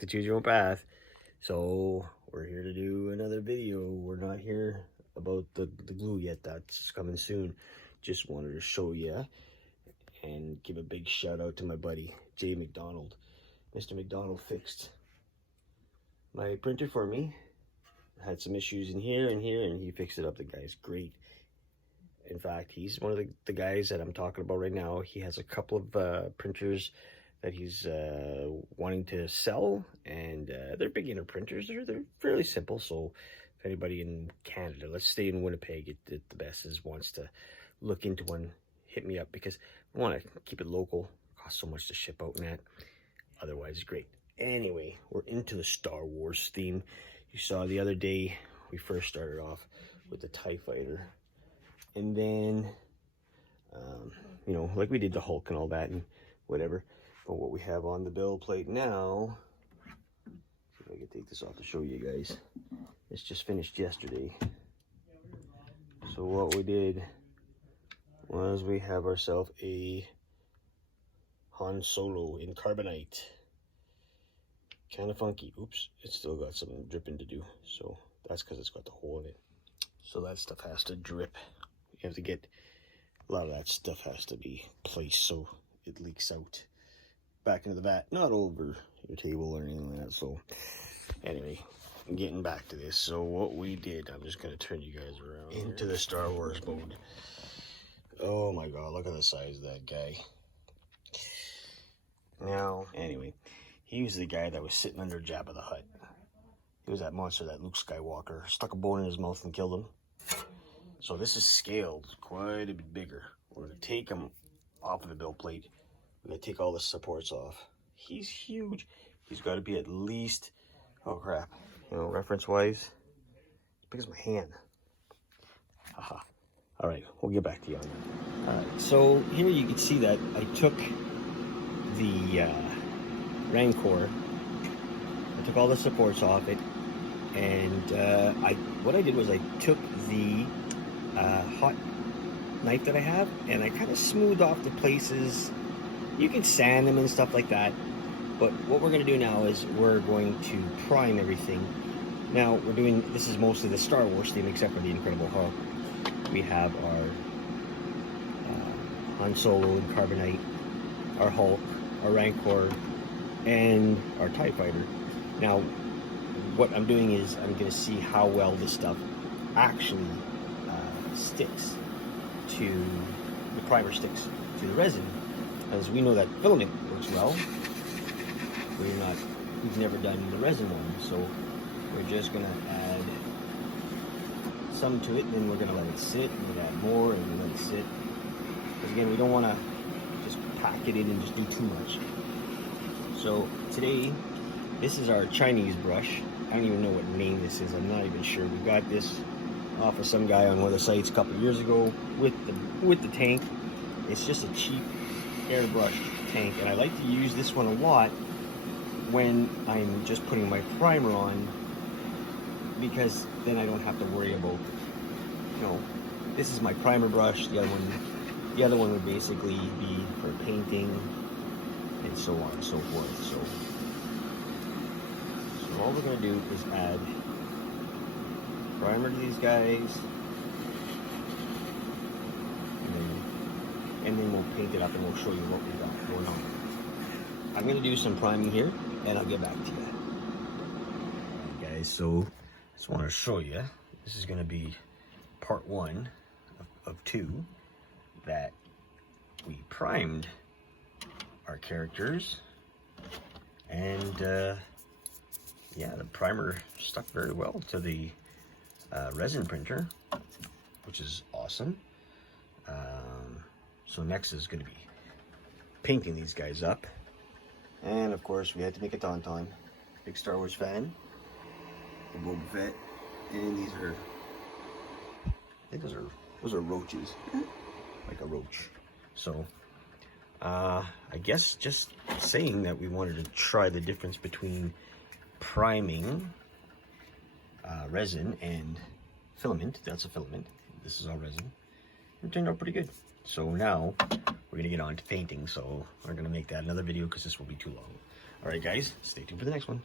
to choose your own path. So we're here to do another video. We're not here about the glue yet. That's coming soon. Just wanted to show you and give a big shout out to my buddy Jay McDonald. Mr. McDonald fixed my printer for me. I had some issues in here and here, and he fixed it up. The guy's great. In fact, he's one of the guys that I'm talking about right now. He has a couple of printers that he's wanting to sell, and they're beginner printers. They're fairly simple, so if anybody in Canada, let's stay in Winnipeg, the best is wants to look into one, hit me up, because I want to keep it local. It costs so much to ship out and that. Otherwise, great. Anyway, we're into the Star Wars theme. You saw the other day, we first started off with the TIE Fighter. And then, you know, like we did the Hulk and all that and whatever. But what we have on the build plate now, see if I can take this off to show you guys. It's just finished yesterday. So what we did was we have ourselves a Han Solo in carbonite. Kind of funky. Oops, it's still got some dripping to do. So that's because it's got the hole in it. So that stuff has to drip. You have to get, a lot of that stuff has to be placed so it leaks out back into the vat, not over your table or anything like that. So anyway, getting back to this. So what we did, I'm just going to turn you guys around into the Star Wars mode. Oh my God, look at the size of that guy. Now, anyway, he was the guy that was sitting under Jabba the Hutt. He was that monster that Luke Skywalker stuck a bone in his mouth and killed him. So this is scaled quite a bit bigger. We're going to take him off of the build plate. We're going to take all the supports off. He's huge. He's got to be at least, oh crap, you know, reference-wise, big as my hand. Haha. All right, we'll get back to you on that. All right, so here you can see that I took the Rancor. I took all the supports off it, and what I did was I took the hot knife that I have, and I kind of smoothed off the places. You can sand them and stuff like that, but what we're going to do now is we're going to prime everything. Now we're doing, this is mostly the Star Wars theme except for the Incredible Hulk. We have our Han Solo in carbonite, our Hulk, our Rancor, and our TIE Fighter. Now what I'm doing is I'm going to see how well this stuff actually sticks to, the primer sticks to the resin, as we know that filament works well. We've never done the resin one, so we're just gonna add some to it, and then we're gonna let it sit, and we'll add more, and we'll let it sit. Because again, we don't want to just pack it in and just do too much. So today, this is our Chinese brush. I don't even know what name this is. I'm not even sure. We got this off of some guy on one of the sites a couple of years ago with the tank. It's just a cheap airbrush tank, and I like to use this one a lot when I'm just putting my primer on, because then I don't have to worry about, you know, this is my primer brush. The other one would basically be for painting and so on and so forth. So all we're gonna do is add primer to these guys, and then we'll paint it up and we'll show you what we got going on. I'm going to do some priming here, and I'll get back to you. Alright guys, so I just want to show you, this is going to be part one of two that we primed our characters, and yeah, the primer stuck very well to the resin printer, which is awesome. So next is going to be painting these guys up, and of course we had to make a tauntaun. Big Star Wars fan, a Boba Fett, and these are, I think those are roaches, like a roach. So I guess just saying that we wanted to try the difference between priming resin and filament. That's a filament. This is all resin. It turned out pretty good. So now we're gonna get on to painting. So we're gonna make that another video because this will be too long. All right, guys, stay tuned for the next one.